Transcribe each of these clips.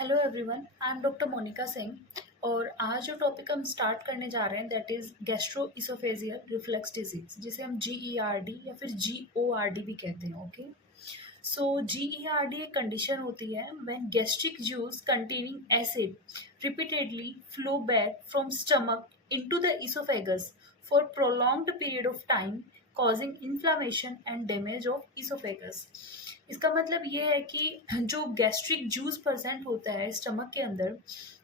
Hello everyone, I am doctor Monika Singh और आज जो टॉपिक हम स्टार्ट करने जा रहे हैं that is gastro oesophageal reflux disease, जिसे हम GERD या फिर GORD भी कहते हैं। ओके, सो GERD एक कंडीशन होती है when gastric juice containing acid repeatedly flow back from stomach into the oesophagus for prolonged period of time causing inflammation and damage of oesophagus. इसका मतलब ये है कि जो गैस्ट्रिक जूस प्रेजेंट होता है स्टमक के अंदर,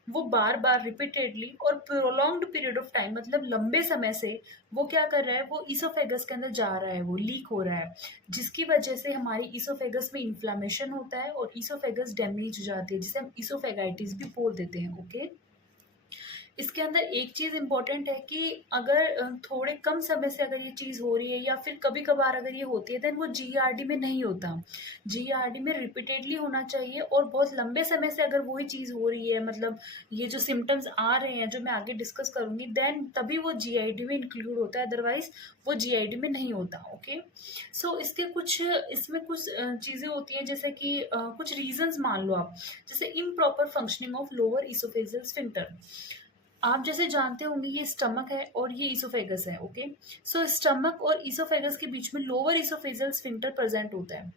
वो बार बार रिपीटेडली और प्रोलॉन्ग्ड पीरियड ऑफ टाइम, मतलब लंबे समय से वो क्या कर रहा है, वो इसोफेगस के अंदर जा रहा है, वो लीक हो रहा है, जिसकी वजह से हमारी इसोफेगस में इन्फ्लामेशन होता है और इसोफेगस डैमेज हो जाती है, जिसे हम इसोफेगाइटिस भी बोल देते हैं। ओके, इसके अंदर एक चीज़ इम्पॉर्टेंट है कि अगर थोड़े कम समय से अगर ये चीज़ हो रही है या फिर कभी कभार अगर ये होती है, देन वो GERD में नहीं होता। GERD में रिपीटेडली होना चाहिए और बहुत लंबे समय से अगर वही चीज़ हो रही है, मतलब ये जो सिम्टम्स आ रहे हैं जो मैं आगे डिस्कस करूँगी, देन तभी वो GERD में इंक्लूड होता है, अदरवाइज वो GERD में नहीं होता। ओके, सो इसमें कुछ चीज़ें होती हैं, जैसे कि कुछ रीजंस मान लो आप, जैसे improper functioning of lower oesophageal sphincter. आप जैसे जानते होंगे ये स्टमक है और ये इसोफेगस है। ओके, सो स्टमक और इसोफेगस के बीच में लोअर इसोफेजियल स्फिंक्टर प्रेजेंट होता है।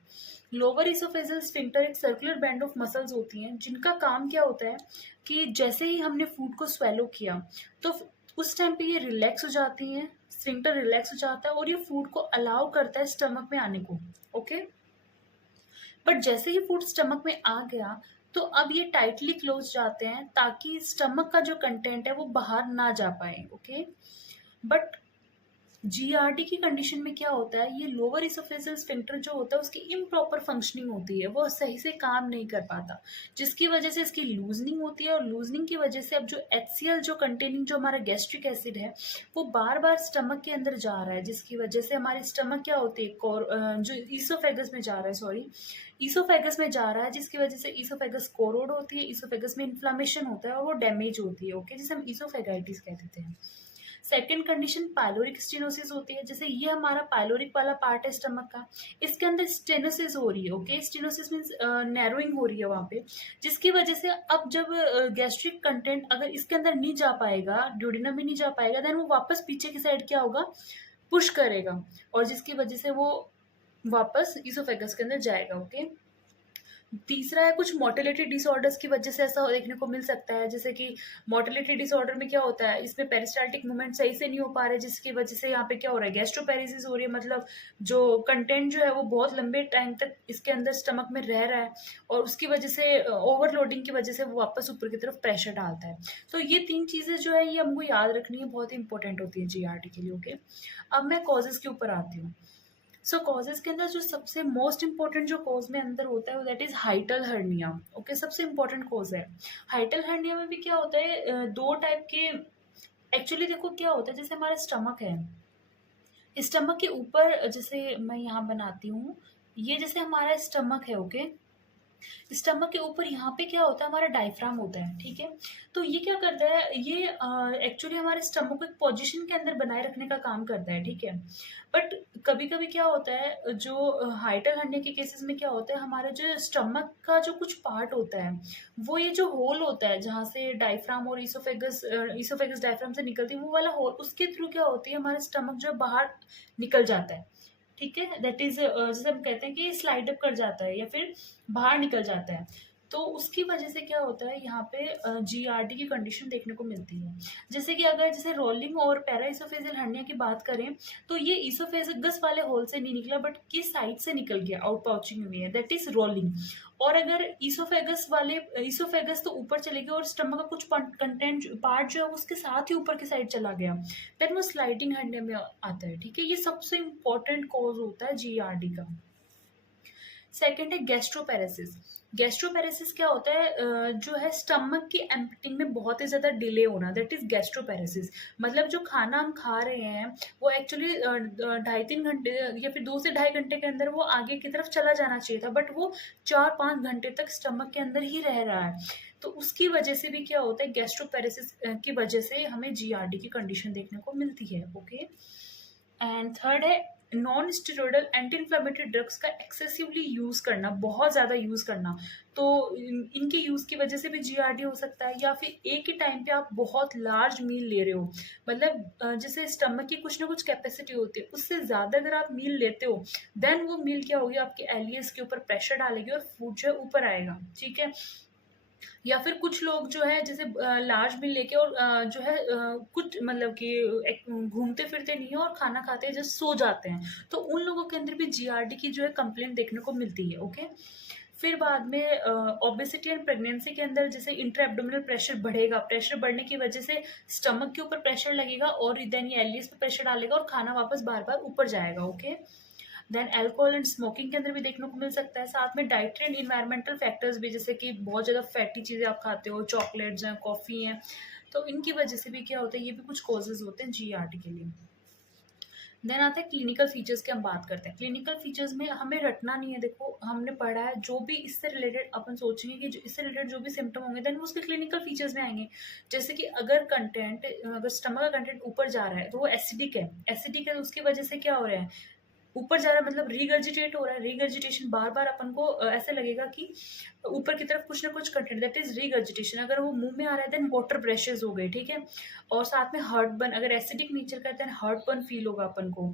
लोअर इसोफेजियल स्फिंक्टर एक सर्कुलर बैंड ऑफ मसल्स होती हैं, जिनका काम क्या होता है कि जैसे ही हमने फूड को स्वेलो किया तो उस टाइम पे ये रिलैक्स हो जाती हैं, स्फिंक्टर रिलैक्स हो जाता है और ये फूड को अलाउ करता है स्टमक में आने को। ओके, बट जैसे ही फूड स्टमक में आ गया तो अब ये टाइटली क्लोज जाते हैं ताकि स्टमक का जो कंटेंट है वो बाहर ना जा पाए। ओके, बट GERD की कंडीशन में क्या होता है, ये लोअर इसोफेजियल स्फिंक्टर जो होता है उसकी इम्प्रॉपर फंक्शनिंग होती है, वो सही से काम नहीं कर पाता, जिसकी वजह से इसकी लूजनिंग होती है और लूजनिंग की वजह से अब जो HCl जो कंटेनिंग जो हमारा गैस्ट्रिक एसिड है वो बार बार स्टमक के अंदर जा रहा है, जिसकी वजह से हमारी स्टमक क्या होती है, जो ईसोफेगस में जा रहा है, सॉरी, ईसोफेगस में जा रहा है, जिसकी वजह से ईसोफेगस कोरोड होती है, ईसोफेगस में इन्फ्लामेशन होता है और वो डैमेज होती है। ओके, जिसे हम ईसोफेगाइटिस कह देते हैं। सेकेंड कंडीशन पायलोरिक स्टेनोसिस होती है, जैसे ये हमारा पायलोरिक वाला पार्ट है स्टमक का, इसके अंदर स्टेनोसिस हो रही है। ओके, स्टेनोसिस मीन्स नैरोइंग हो रही है वहाँ पे, जिसकी वजह से अब जब गैस्ट्रिक कंटेंट अगर इसके अंदर नहीं जा पाएगा, ड्यूडेनम में नहीं जा पाएगा, देन वो वापस पीछे की साइड क्या होगा, पुश करेगा और जिसकी वजह से वो वापस इसोफेगस के अंदर जाएगा। ओके, तीसरा है कुछ मोटिलिटी डिसऑर्डर्स की वजह से ऐसा देखने को मिल सकता है, जैसे कि मोटिलिटी डिसऑर्डर में क्या होता है, इसमें पेरिस्टाल्टिक मूवमेंट सही से नहीं हो पा रहे, जिसकी वजह से यहाँ पे क्या हो रहा है, गैस्ट्रोपेरेसिस हो रही है, मतलब जो कंटेंट जो है वो बहुत लंबे टाइम तक इसके अंदर स्टमक में रह रहा है और उसकी वजह से ओवरलोडिंग की वजह से वो वापस ऊपर की तरफ प्रेशर डालता है। तो ये तीन चीज़ें जो है ये हमको याद रखनी है, बहुत ही इंपॉर्टेंट होती है GERD के लिए। ओके, अब मैं कॉजेज के ऊपर आती हूँ। सो कॉजेज के अंदर जो सबसे मोस्ट इंपॉर्टेंट जो कॉज में अंदर होता है दैट इज हाइटल हर्निया। ओके, सबसे इंपॉर्टेंट कॉज है। हाइटल हर्निया में भी क्या होता है, दो टाइप के, एक्चुअली देखो क्या होता है, जैसे हमारा स्टमक है, स्टमक के ऊपर जैसे मैं यहाँ बनाती हूँ, ये जैसे हमारा स्टमक है। ओके, स्टमक के ऊपर यहाँ पे क्या होता है, हमारा डायफ्राम होता है। ठीक है, तो ये क्या करता है, ये एक्चुअली हमारे स्टमक को एक पोजीशन के अंदर बनाए रखने का काम करता है। ठीक है, बट कभी कभी क्या होता है, जो हाइटल हर्निया के केसेस में क्या होता है, हमारा जो स्टमक का जो कुछ पार्ट होता है, वो ये जो होल होता है जहाँ से डायफ्राम और इसोफेगस डायफ्राम से निकलती है, वो वाला होल, उसके थ्रू क्या होती है, हमारा स्टमक जो बाहर निकल जाता है। ठीक है, दैट इज जैसे हम कहते हैं कि स्लाइड अप कर जाता है या फिर बाहर निकल जाता है। तो उसकी वजह से क्या होता है, यहाँ पे GERD की कंडीशन देखने को मिलती है। जैसे कि अगर जैसे रोलिंग और पैराइसोफेजियल हर्निया की बात करें तो ये इसोफेगस वाले होल से नहीं निकला, बट किस साइड से निकल गया, आउट पाउचिंग हुई है, दैट इज रोलिंग। और अगर इसोफेगस तो ऊपर चले गए और स्टमक का कुछ कंटेंट पार्ट जो है उसके साथ ही ऊपर की साइड चला गया, देन वो स्लाइडिंग हर्निया में आता है। ठीक है, ये सबसे इंपॉर्टेंट कॉज होता है GERD का। सेकेंड है गैस्ट्रोपेरेसिस। गैस्ट्रोपेरेसिस क्या होता है, जो है स्टमक की एम्प्टिंग में बहुत ही ज़्यादा डिले होना, दैट इज गैस्ट्रोपेरेसिस। मतलब जो खाना हम खा रहे हैं वो एक्चुअली 2.5-3 घंटे या फिर 2 से ढाई घंटे के अंदर वो आगे की तरफ चला जाना चाहिए था, बट वो 4-5 घंटे तक स्टमक के अंदर ही रह रहा है। तो उसकी वजह से भी क्या होता है, गैस्ट्रोपेरेसिस की वजह से हमें GERD की कंडीशन देखने को मिलती है। ओके, एंड थर्ड है non steroidal anti inflammatory drugs का एक्सेसिवली यूज़ करना, बहुत ज़्यादा यूज़ करना, तो इनके यूज़ की वजह से भी जीआरडी हो सकता है। या फिर एक ही टाइम पे आप बहुत लार्ज मील ले रहे हो, मतलब जैसे स्टमक की कुछ ना कुछ कैपेसिटी होती है, उससे ज़्यादा अगर आप मील लेते हो, देन वो मील क्या होगी, आपके एलियस के ऊपर प्रेशर डालेगी और फूड जो है ऊपर आएगा, ठीक है। या फिर कुछ लोग जो है जैसे लार्ज मील लेके और जो है कुछ मतलब कि घूमते फिरते नहीं है और खाना खाते हैं जस्ट सो जाते हैं, तो उन लोगों के अंदर भी जीआरडी की जो है कंप्लेंट देखने को मिलती है। ओके, फिर बाद में ओबेसिटी एंड प्रेगनेंसी के अंदर जैसे इंट्रा एब्डोमिनल प्रेशर बढ़ेगा, प्रेशर बढ़ने की वजह से स्टमक के ऊपर प्रेशर लगेगा और देन ये एलियस पे प्रेशर डालेगा और खाना वापस बार बार ऊपर जाएगा। Okay, then alcohol and smoking के अंदर भी देखने को मिल सकता है। साथ में डाइटरी एंड इन्वायरमेंटल फैक्टर्स भी, जैसे कि बहुत ज़्यादा फैटी चीज़ें आप खाते हो, चॉकलेट्स हैं, कॉफ़ी हैं, तो इनकी वजह से भी क्या होता है, ये भी कुछ कॉजेज होते हैं जीआरडी के लिए। देन आता है क्लिनिकल फीचर्स की हम बात करते हैं। क्लिनिकल फीचर्स में हमें रटना नहीं है, देखो हमने पढ़ा है जो भी इससे रिलेटेड अपन सोचेंगे कि जो इससे रिलेटेड जो भी सिम्टम होंगे देन वो उसके क्लिनिकल फीचर्स में आएंगे। जैसे कि अगर स्टमक का कंटेंट ऊपर जा रहा है तो वो एसिडिक है, एसिडिक है तो उसकी वजह से क्या हो रहा है, ऊपर जा रहा है, मतलब रीगर्जिटेट हो रहा है। रीगर्जिटेशन बार बार अपन को ऐसे लगेगा कि ऊपर की तरफ कुछ ना कुछ कंटेंट, दैट इज रीगर्जिटेशन। अगर वो मुंह में आ रहा है देन वाटर ब्रेशेस हो गए, ठीक है। और साथ में हार्ट बर्न, अगर एसिडिक नेचर का है देन हार्ट बर्न फील होगा अपन को।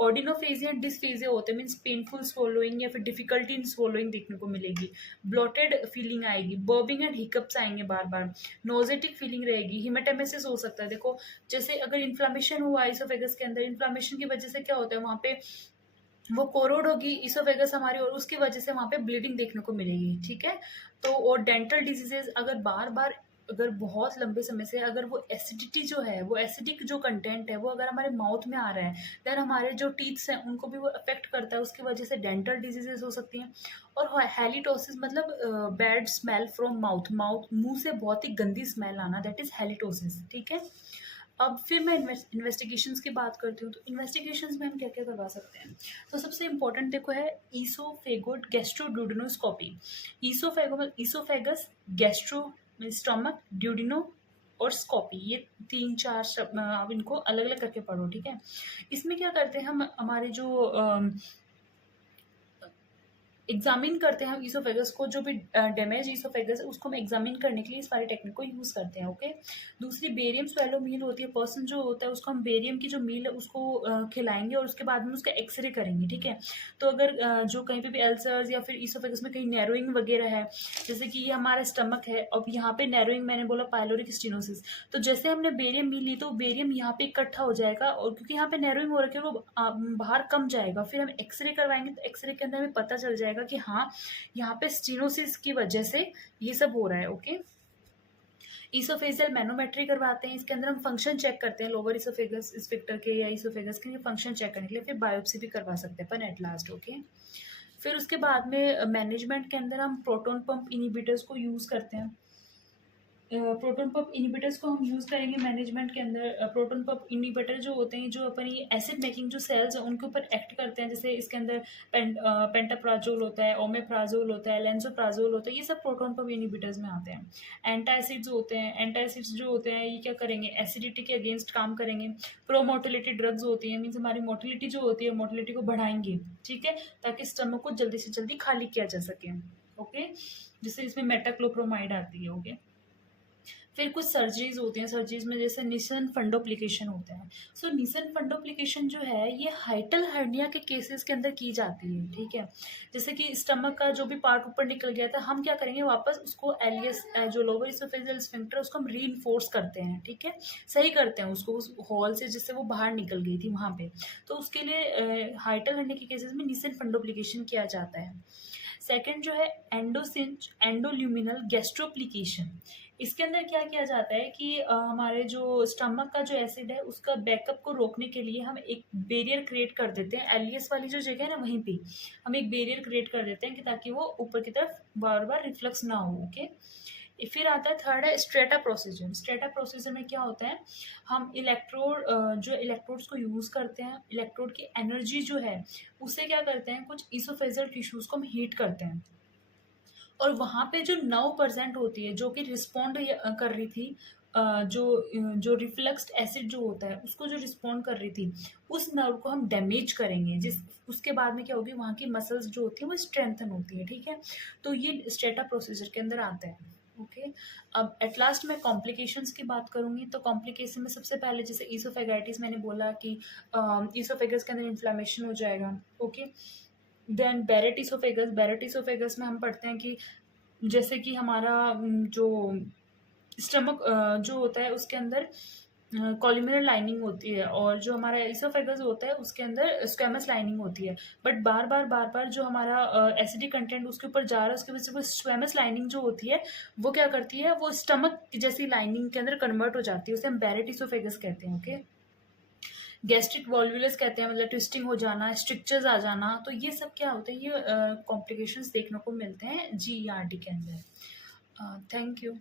ऑर्डिनोफेजिया एंड डिस्फेजिया होते हैं, मीन्स पेनफुल स्वोलोइंग या फिर डिफिकल्टी इन स्वोलोइंग देखने को मिलेगी। ब्लोटेड फीलिंग आएगी, बर्बिंग एंड हिकअप्स आएंगे बार बार, नोजेटिक फीलिंग रहेगी, हिमेटेमेसिस हो सकता है। देखो जैसे अगर इन्फ्लामेशन हुआ इसोफेगस के अंदर, इन्फ्लामेशन की वजह से क्या होता है, वहाँ पे वो कोरोड होगी इसोफेगस हमारी और उसकी वजह से वहाँ पे ब्लीडिंग देखने को मिलेगी, ठीक है। तो और डेंटल डिजीजेज अगर बार बार, अगर बहुत लंबे समय से अगर वो एसिडिटी जो है, वो एसिडिक जो कंटेंट है वो अगर हमारे माउथ में आ रहा है देन हमारे जो टीथ्स हैं उनको भी वो अफेक्ट करता है, उसकी वजह से डेंटल डिजीजेज हो सकती हैं। और हेलिटोसिस मतलब बैड स्मेल फ्रॉम माउथ, मुंह से बहुत ही गंदी स्मेल आना, दैट इज हेलिटोसिस, ठीक है। अब फिर मैं इन्वेस्टिगेशंस की बात करती हूँ, तो इन्वेस्टिगेशंस में हम क्या क्या करवा सकते हैं। तो सबसे इम्पोर्टेंट देखो है ईसोफेगोड गैस्ट्रोड्यूडेनोस्कोपी। ईसोफेगस, गैस्ट्रो स्टमक, ड्यूडिनो और स्कोपी, ये 3-4 आप इनको अलग अलग करके पढ़ो, ठीक है। इसमें क्या करते हैं हम, हमारे जो एग्जामिन करते हैं हम ईसोफेगस को, जो भी डैमेज ईसोफेगस है उसको हम एग्जामिन करने के लिए इस सारी टेक्निक को यूज़ करते हैं। ओके, दूसरी बेरियम स्वेलो मील होती है, पर्सन जो होता है उसको हम बेरियम की जो मील है उसको खिलाएंगे और उसके बाद में उसका एक्सरे करेंगे, ठीक है। तो अगर जो कहीं पे भी अल्सर्स या फिर ईसोफेगस में कहीं नैरोइंग वगैरह है, जैसे कि ये हमारा स्टमक है, अब यहाँ पे नैरोइंग मैंने बोला पाइलोरिक स्टेनोसिस, तो जैसे हमने बेरियम मील ली तो बेरियम यहाँ पे इकट्ठा हो जाएगा और क्योंकि यहाँ पे नैरोइंग हो रखी है वो बाहर कम जाएगा, फिर हम एक्सरे करवाएंगे तो एक्सरे के अंदर हमें पता चल जाएगा कि हाँ यहाँ पे स्टेनोसिस की वजह से ये सब हो रहा है। ओके, ईसोफेजियल मैनोमेट्री करवाते हैं, इसके अंदर हम फंक्शन चेक करते हैं लोअर ईसोफेगस स्फिंक्टर के या ईसोफेगस के फंक्शन चेक करने के लिए, फिर बायोप्सी भी करवा सकते हैं अपन एट लास्ट। ओके, फिर उसके बाद में मैनेजमेंट के अंदर हम प्रोटोन पंप इनिबिटर्स को यूज़ करते हैं। प्रोटोन पंप इनिबिटर्स को हम यूज़ करेंगे मैनेजमेंट के अंदर। प्रोटोन पंप इनिबिटर जो होते हैं जो अपनी एसिड मेकिंग जो सेल्स हैं उनके ऊपर एक्ट करते हैं, जैसे इसके अंदर पेंटाप्राजोल होता है, ओमेप्राजोल होता है, लेंसोप्राजोल होता है, ये सब प्रोटोन पंप इनिबिटर्स में आते हैं। एंटासिड्स होते हैं, एंटासिड्स जो होते हैं ये क्या करेंगे, एसिडिटी के अगेंस्ट काम करेंगे। प्रोमोटिलिटी ड्रग्स होती हैं, मीन्स हमारी मोटिलिटी जो होती है मोटिलिटी को बढ़ाएंगे, ठीक है, ताकि स्टमक को जल्दी से जल्दी खाली किया जा सके। ओके, जैसे इसमें मेटाक्लोप्रोमाइड आती है। ओके, फिर कुछ सर्जरीज होती हैं, सर्जरीज में जैसे निसन फंडोप्लिकेशन होते हैं। सो निसन फंडोप्लिकेशन जो है ये हाइटल हर्निया के केसेस के अंदर की जाती है, ठीक है। जैसे कि स्टमक का जो भी पार्ट ऊपर निकल गया था, हम क्या करेंगे वापस उसको एलियस जो लोअर इसोफेजियल स्फिंक्टर उसको हम रीइंफोर्स करते हैं, ठीक है, सही करते हैं उसको उस हॉल से जिससे वो बाहर निकल गई थी वहाँ पे। तो उसके लिए हाइटल हर्निया के केसेस में निसन फंडोप्लिकेशन किया जाता है। सेकेंड जो है एंडोसिंच एंडोल्यूमिनल गैस्ट्रोप्लिकेशन, इसके अंदर क्या किया जाता है कि हमारे जो स्टमक का जो एसिड है उसका बैकअप को रोकने के लिए हम एक बैरियर क्रिएट कर देते हैं, एलियस वाली जो जगह है ना वहीं पे हम एक बैरियर क्रिएट कर देते हैं कि ताकि वो ऊपर की तरफ बार बार रिफ्लक्स ना हो। ओके, फिर आता है थर्ड है स्ट्रेटा प्रोसीजर। स्ट्रेटा प्रोसीजर में क्या होता है, हम इलेक्ट्रोड जो इलेक्ट्रोड्स को यूज़ करते हैं, इलेक्ट्रोड की एनर्जी जो है उससे क्या करते हैं, कुछ इसोफेजल टिश्यूज़ को हम हीट करते हैं और वहाँ पे जो 9% होती है जो कि रिस्पॉन्ड कर रही थी जो रिफ्लक्स्ड एसिड जो होता है उसको जो रिस्पॉन्ड कर रही थी, उस नर्व को हम डैमेज करेंगे, जिस उसके बाद में क्या होगी, वहाँ की मसल्स जो होती है वो स्ट्रेंथन होती है, ठीक है। तो ये स्टेटा प्रोसीजर के अंदर आता है, ओके। अब एट लास्ट मैं कॉम्प्लिकेशंस की बात करूंगी, तो कॉम्प्लिकेशन में सबसे पहले जैसे ईसोफेगाइटिस मैंने बोला कि ईसोफेगस के अंदर इन्फ्लेमेशन हो जाएगा, ओके। देन बैरेट ईसोफेगस में हम पढ़ते हैं कि जैसे कि हमारा जो स्टमक जो होता है उसके अंदर कॉलिमिनर लाइनिंग होती है, और जो हमारा इसोफेगस होता है उसके अंदर स्क्वेमस लाइनिंग होती है। बट बार बार जो हमारा एसिडिक कंटेंट उसके ऊपर जा रहा है, उसकी वजह से वो स्क्वेमस लाइनिंग जो होती है वो क्या करती है, वो स्टमक जैसी लाइनिंग के अंदर कन्वर्ट हो जाती है, उसे हम बैरेट इसोफेगस कहते हैं, ओके। गैस्ट्रिक वॉल्वुलस कहते हैं, मतलब ट्विस्टिंग हो जाना, स्ट्रिक्चर्स आ जाना, तो ये सब क्या होता है, ये कॉम्प्लिकेशंस देखने को मिलते हैं GERD के अंदर। Thank you.